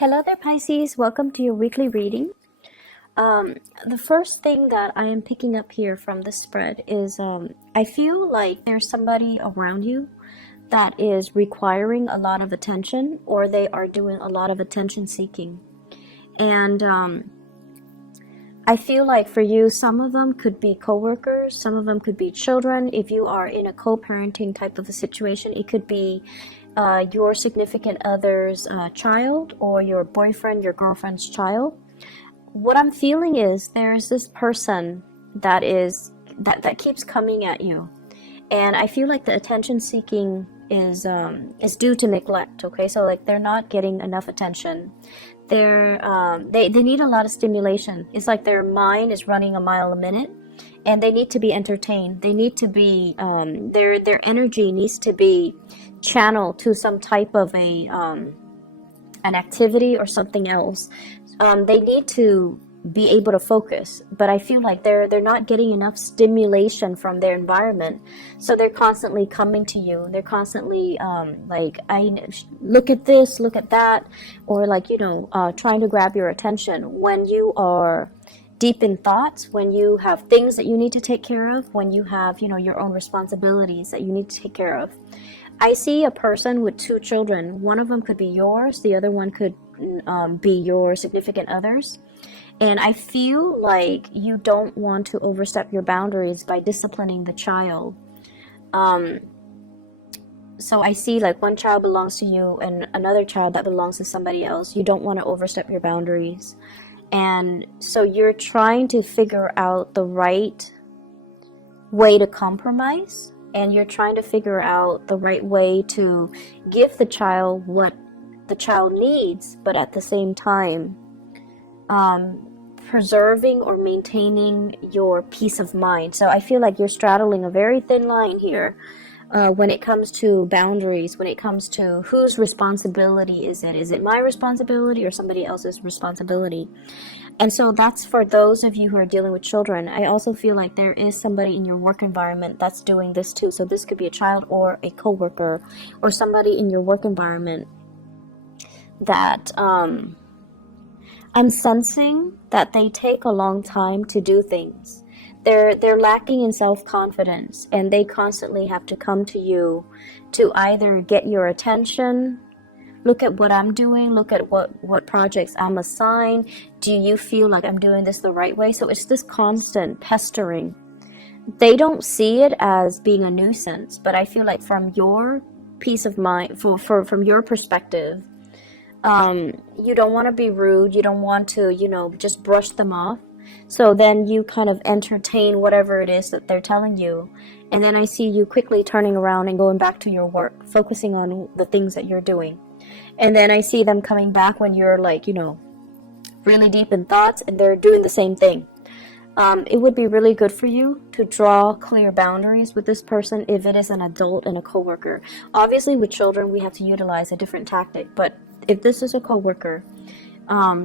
Hello there, Pisces. Welcome to your weekly reading. The first thing that I am picking up here from the spread is I feel like there's somebody around you that is requiring a lot of attention, or they are doing a lot of attention seeking. And I feel like for you, some of them could be coworkers, some of them could be children. If you are in a co-parenting type of a situation, it could be your significant other's child, or your boyfriend, your girlfriend's child. What I'm feeling is there's this person that keeps coming at you, and I feel like the attention seeking is due to neglect. Okay, so like they're not getting enough attention. They need a lot of stimulation. It's like their mind is running a mile a minute, and they need to be entertained. They need to be their energy needs to be channeled to some type of an activity or something else. They need to be able to focus, but I feel like they're not getting enough stimulation from their environment, so they're constantly coming to you. They're constantly I look at this, look at that, or trying to grab your attention when you are deep in thoughts, when you have things that you need to take care of, when you have your own responsibilities that you need to take care of. I see a person with two children. One of them could be yours, the other one could be your significant other's. And I feel like you don't want to overstep your boundaries by disciplining the child. So I see like one child belongs to you and another child that belongs to somebody else. You don't want to overstep your boundaries. And so you're trying to figure out the right way to compromise, and you're trying to figure out the right way to give the child what the child needs, but at the same time preserving or maintaining your peace of mind. So I feel like you're straddling a very thin line here when it comes to boundaries, when it comes to whose responsibility is it? Is it my responsibility or somebody else's responsibility? And so that's for those of you who are dealing with children. I also feel like there is somebody in your work environment that's doing this too. So this could be a child or a coworker or somebody in your work environment that I'm sensing that they take a long time to do things. They're lacking in self-confidence, and they constantly have to come to you to either get your attention. Look at what I'm doing. Look at what projects I'm assigned. Do you feel like I'm doing this the right way? So it's this constant pestering. They don't see it as being a nuisance, but I feel like from your peace of mind, from your perspective, you don't want to be rude. You don't want to, just brush them off. So then you kind of entertain whatever it is that they're telling you. And then I see you quickly turning around and going back to your work, focusing on the things that you're doing. And then I see them coming back when you're really deep in thoughts, and they're doing the same thing. It would be really good for you to draw clear boundaries with this person if it is an adult and a coworker. Obviously, with children, we have to utilize a different tactic, but if this is a coworker,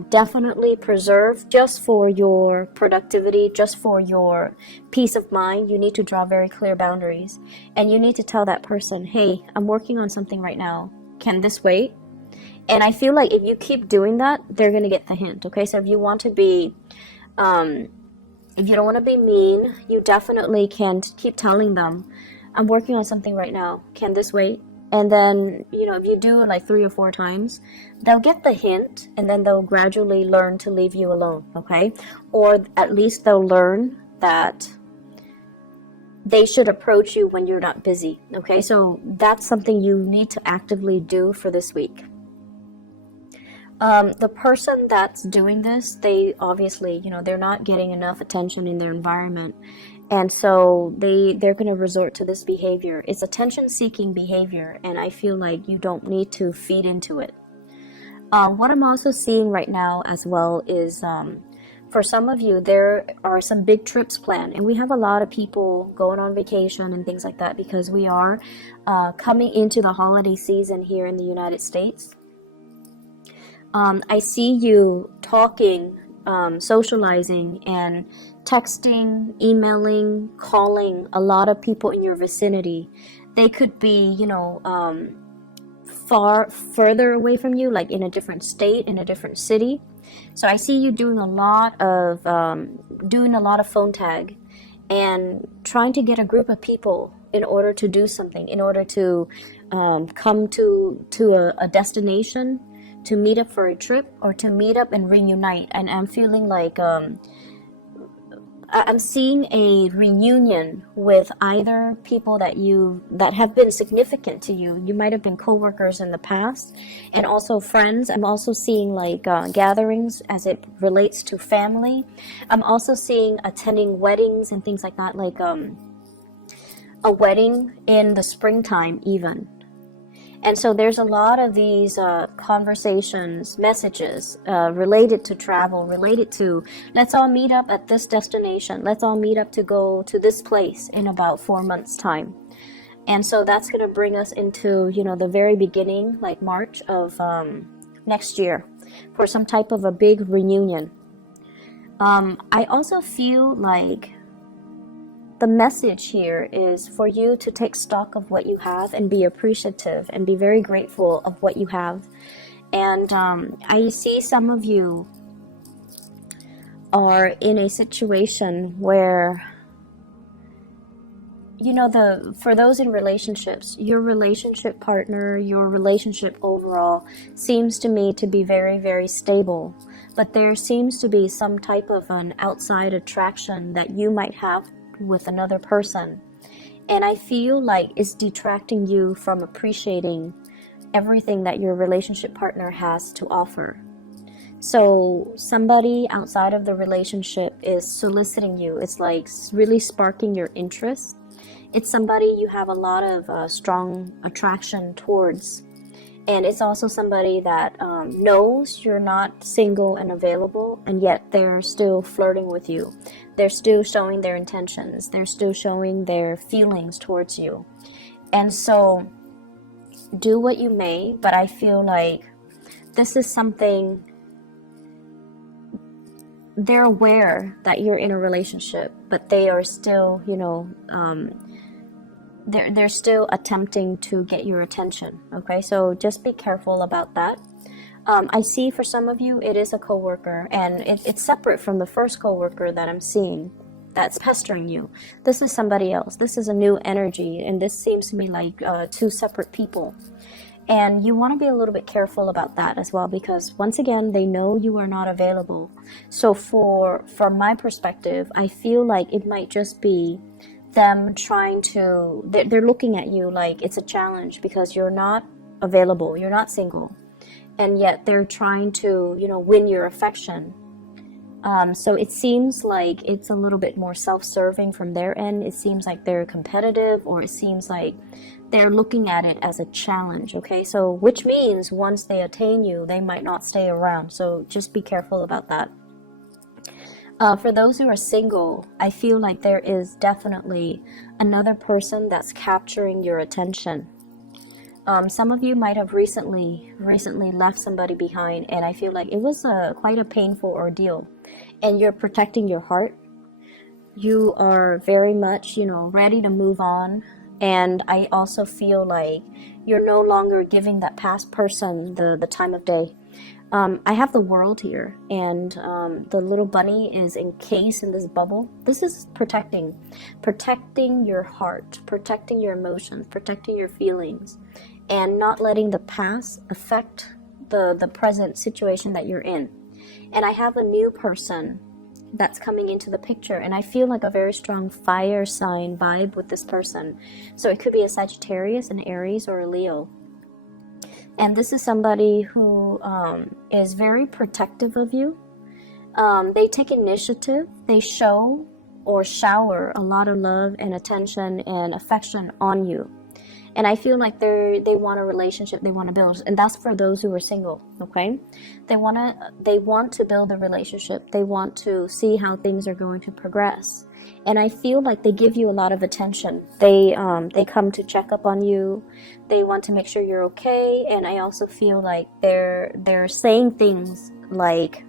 definitely preserve, just for your productivity, just for your peace of mind. You need to draw very clear boundaries, and you need to tell that person, hey, I'm working on something right now. Can this wait? And I feel like if you keep doing that, they're going to get the hint. Okay, so if you want to be if you don't want to be mean, you definitely can keep telling them, I'm working on something right now. Can this wait? And then, if you do it like 3 or 4 times, they'll get the hint, and then they'll gradually learn to leave you alone, okay? Or at least they'll learn that they should approach you when you're not busy, okay? So that's something you need to actively do for this week. The person that's doing this, they obviously, they're not getting enough attention in their environment. And so they're going to resort to this behavior. It's attention-seeking behavior, and I feel like you don't need to feed into it. What I'm also seeing right now as well is for some of you, there are some big trips planned, and we have a lot of people going on vacation and things like that because we are coming into the holiday season here in the United States. I see you talking, socializing, and texting, emailing, calling a lot of people in your vicinity. They could be, further away from you, like in a different state, in a different city. So I see you doing a lot of phone tag and trying to get a group of people in order to do something, in order to come to a destination, to meet up for a trip, or to meet up and reunite. And I'm feeling like I'm seeing a reunion with either people that have been significant to you. You might have been co-workers in the past, and also friends. I'm also seeing like gatherings as it relates to family. I'm also seeing attending weddings and things like that, like a wedding in the springtime even. And so there's a lot of these conversations, messages related to travel, related to, let's all meet up at this destination. Let's all meet up to go to this place in about 4 months' time. And so that's going to bring us into, the very beginning, like March of next year, for some type of a big reunion. I also feel like the message here is for you to take stock of what you have and be appreciative and be very grateful of what you have. And I see some of you are in a situation where, for those in relationships, your relationship partner, your relationship overall seems to me to be very, very stable. But there seems to be some type of an outside attraction that you might have with another person, and I feel like it's detracting you from appreciating everything that your relationship partner has to offer. So somebody outside of the relationship is soliciting you. It's like really sparking your interest. It's somebody you have a lot of strong attraction towards, and it's also somebody that knows you're not single and available, and yet they're still flirting with you. They're still showing their intentions. They're still showing their feelings towards you. And so do what you may, but I feel like this is something, they're aware that you're in a relationship, but they are still, they're still attempting to get your attention. Okay, so just be careful about that. I see for some of you it is a coworker, and it's separate from the first coworker that I'm seeing that's pestering you. This is somebody else. This is a new energy, and this seems to me like two separate people. And you want to be a little bit careful about that as well, because once again, they know you are not available. So from my perspective, I feel like it might just be them trying to, they're looking at you like it's a challenge because you're not available, you're not single, and yet they're trying to, win your affection. So it seems like it's a little bit more self-serving from their end. It seems like they're competitive, or it seems like they're looking at it as a challenge, okay? So which means once they attain you, they might not stay around. So just be careful about that. For those who are single, I feel like there is definitely another person that's capturing your attention. Some of you might have recently left somebody behind, and I feel like it was quite a painful ordeal, and you're protecting your heart. You are very much, ready to move on, and I also feel like you're no longer giving that past person the time of day. I have the world here, and the little bunny is encased in this bubble. This is protecting your heart, protecting your emotions, protecting your feelings, and not letting the past affect the present situation that you're in. And I have a new person that's coming into the picture, and I feel like a very strong fire sign vibe with this person. So it could be a Sagittarius, an Aries, or a Leo. And this is somebody who is very protective of you. They take initiative. They show or shower a lot of love and attention and affection on you. And I feel like they want a relationship, they want to build. And that's for those who are single, okay? They want to build a relationship. They want to see how things are going to progress. And I feel like they give you a lot of attention. They come to check up on you. They want to make sure you're okay. And I also feel like they're saying things like,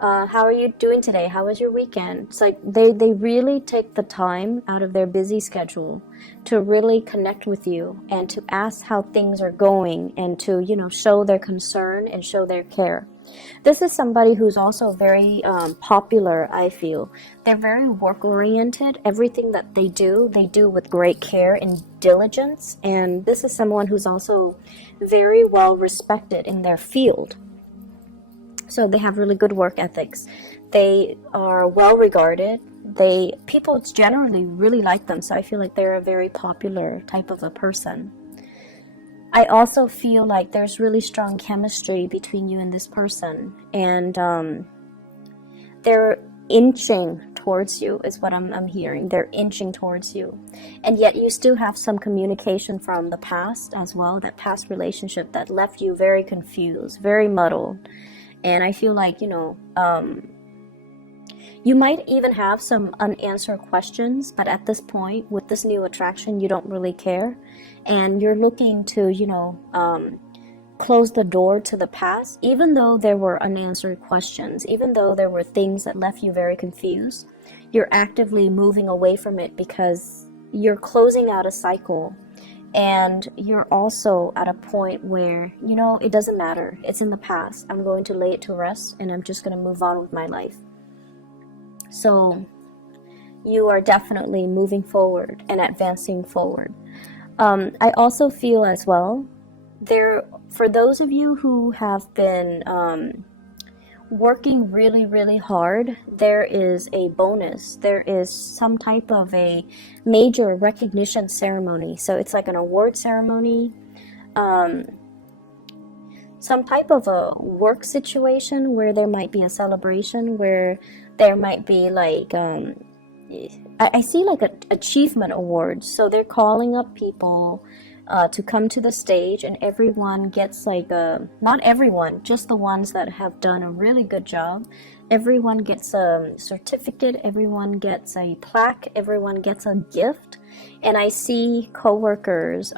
How are you doing today? How was your weekend? It's like they really take the time out of their busy schedule to really connect with you and to ask how things are going and to, show their concern and show their care. This is somebody who's also very popular, I feel. They're very work-oriented. Everything that they do with great care and diligence. And this is someone who's also very well respected in their field. So they have really good work ethics. They are well regarded. People generally really like them. So I feel like they're a very popular type of a person. I also feel like there's really strong chemistry between you and this person. And they're inching towards you is what I'm hearing. They're inching towards you. And yet you still have some communication from the past as well. That past relationship that left you very confused, very muddled. And I feel like, you might even have some unanswered questions, but at this point, with this new attraction, you don't really care. And you're looking to, close the door to the past, even though there were unanswered questions, even though there were things that left you very confused. You're actively moving away from it because you're closing out a cycle. And you're also at a point where, it doesn't matter. It's in the past. I'm going to lay it to rest and I'm just going to move on with my life. So you are definitely moving forward and advancing forward. I also feel as well, for those of you who have been working really, really hard, there is a bonus. There is some type of a major recognition ceremony. So it's like an award ceremony, some type of a work situation where there might be a celebration, where there might be like, I see like achievement awards. So they're calling up people to come to the stage, and everyone gets like not everyone, just the ones that have done a really good job. Everyone gets a certificate, everyone gets a plaque, everyone gets a gift. And I see coworkers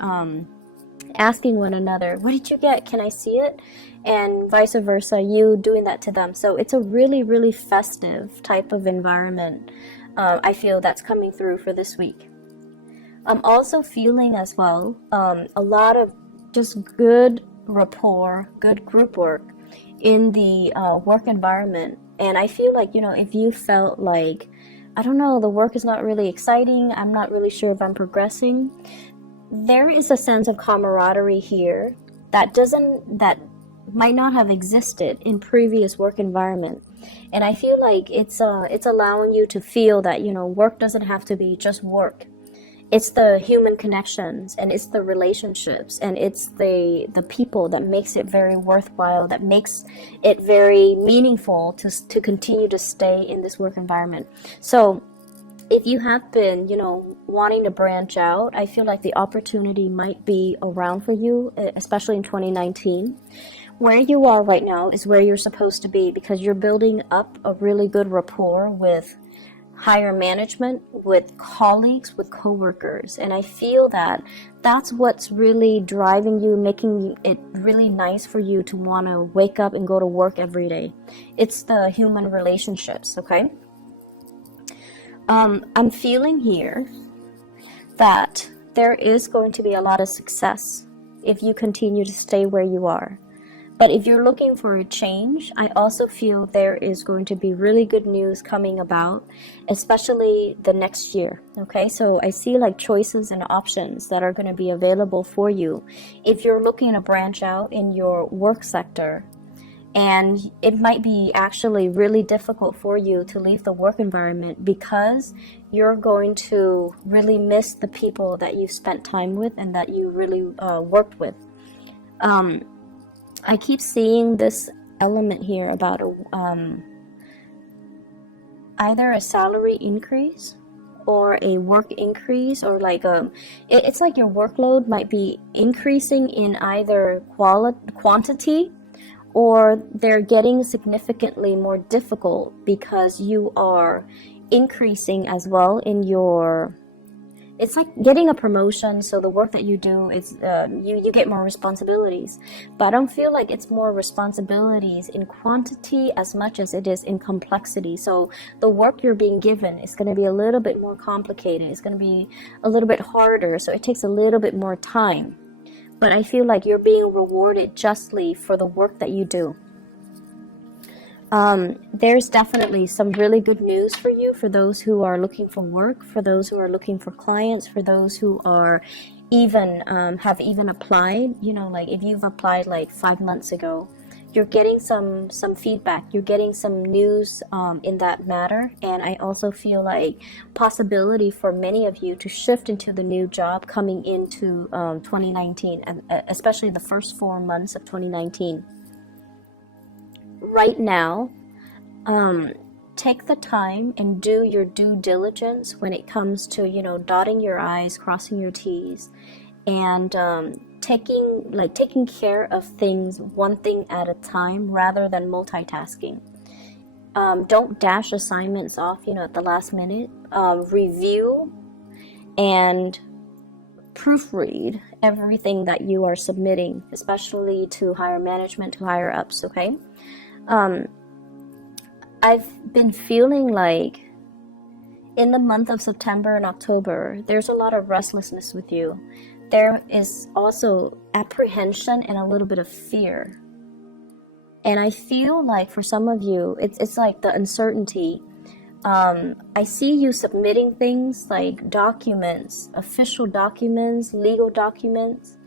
asking one another, what did you get? Can I see it? And vice versa, you doing that to them. So it's a really, really festive type of environment. I feel that's coming through for this week. I'm also feeling as well a lot of just good rapport, good group work in the work environment. And I feel like, if you felt like, I don't know, the work is not really exciting, I'm not really sure if I'm progressing, there is a sense of camaraderie here that might not have existed in previous work environment. And I feel like it's allowing you to feel that, work doesn't have to be just work. It's the human connections, and it's the relationships, and it's the people that makes it very worthwhile, that makes it very meaningful to continue to stay in this work environment. So if you have been, wanting to branch out, I feel like the opportunity might be around for you, especially in 2019. Where you are right now is where you're supposed to be, because you're building up a really good rapport with higher management, with colleagues, with coworkers. And I feel that that's what's really driving you, making it really nice for you to want to wake up and go to work every day. It's the human relationships, okay? I'm feeling here that there is going to be a lot of success if you continue to stay where you are. But if you're looking for a change, I also feel there is going to be really good news coming about, especially the next year. Okay, so I see like choices and options that are going to be available for you if you're looking to branch out in your work sector. And it might be actually really difficult for you to leave the work environment because you're going to really miss the people that you spent time with and that you really worked with. I keep seeing this element here about either a salary increase or a work increase, or like it's like your workload might be increasing in either quantity, or they're getting significantly more difficult because you are increasing as well in your it's like getting a promotion. So the work that you do is you get more responsibilities, but I don't feel like it's more responsibilities in quantity as much as it is in complexity. So the work you're being given is going to be a little bit more complicated. It's going to be a little bit harder. So it takes a little bit more time, but I feel like you're being rewarded justly for the work that you do. There's definitely some really good news for you, for those who are looking for work, for those who are looking for clients, for those who are even have even applied. You know, like if you've applied like 5 months ago, you're getting some feedback, you're getting some news in that matter. And I also feel like possibility for many of you to shift into the new job coming into 2019, and especially the first 4 months of 2019. Right now, take the time and do your due diligence when it comes to, you know, dotting your I's, crossing your T's, and taking care of things one thing at a time rather than multitasking. Don't dash assignments off, you know, at the last minute. Review and proofread everything that you are submitting, especially to higher management, to higher ups, okay? I've been feeling like in the month of September and October, there's a lot of restlessness with you. There is also apprehension and a little bit of fear. And I feel like for some of you, it's like the uncertainty. I see you submitting things like documents, official documents, legal documents,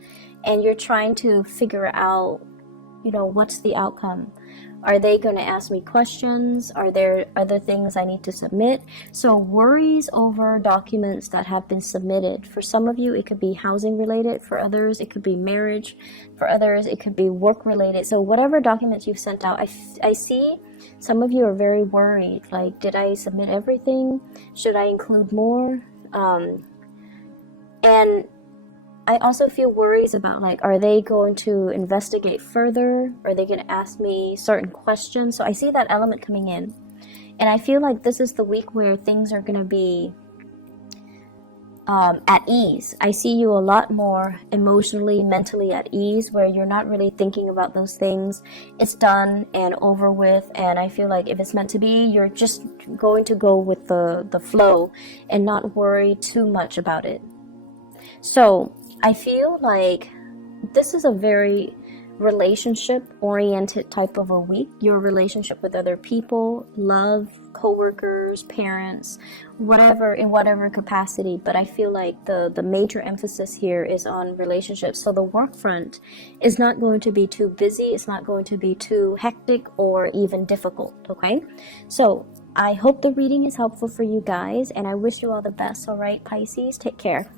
and you're trying to figure out, you know, what's the outcome. Are they going to ask me questions? Are there other things I need to submit? So worries over documents that have been submitted. For some of you, it could be housing related. For others, it could be marriage. For others, it could be work related. So whatever documents you've sent out, I see some of you are very worried. Like, did I submit everything? Should I include more? And I also feel worries about, like, are they going to investigate further? Are they going to ask me certain questions? So I see that element coming in. And I feel like this is the week where things are going to be at ease. I see you a lot more emotionally, mentally at ease, where you're not really thinking about those things. It's done and over with. And I feel like if it's meant to be, you're just going to go with the flow and not worry too much about it. So I feel like this is a very relationship-oriented type of a week. Your relationship with other people, love, co-workers, parents, whatever, in whatever capacity. But I feel like the major emphasis here is on relationships. So the work front is not going to be too busy. It's not going to be too hectic or even difficult, okay? So I hope the reading is helpful for you guys, and I wish you all the best, all right, Pisces? Take care.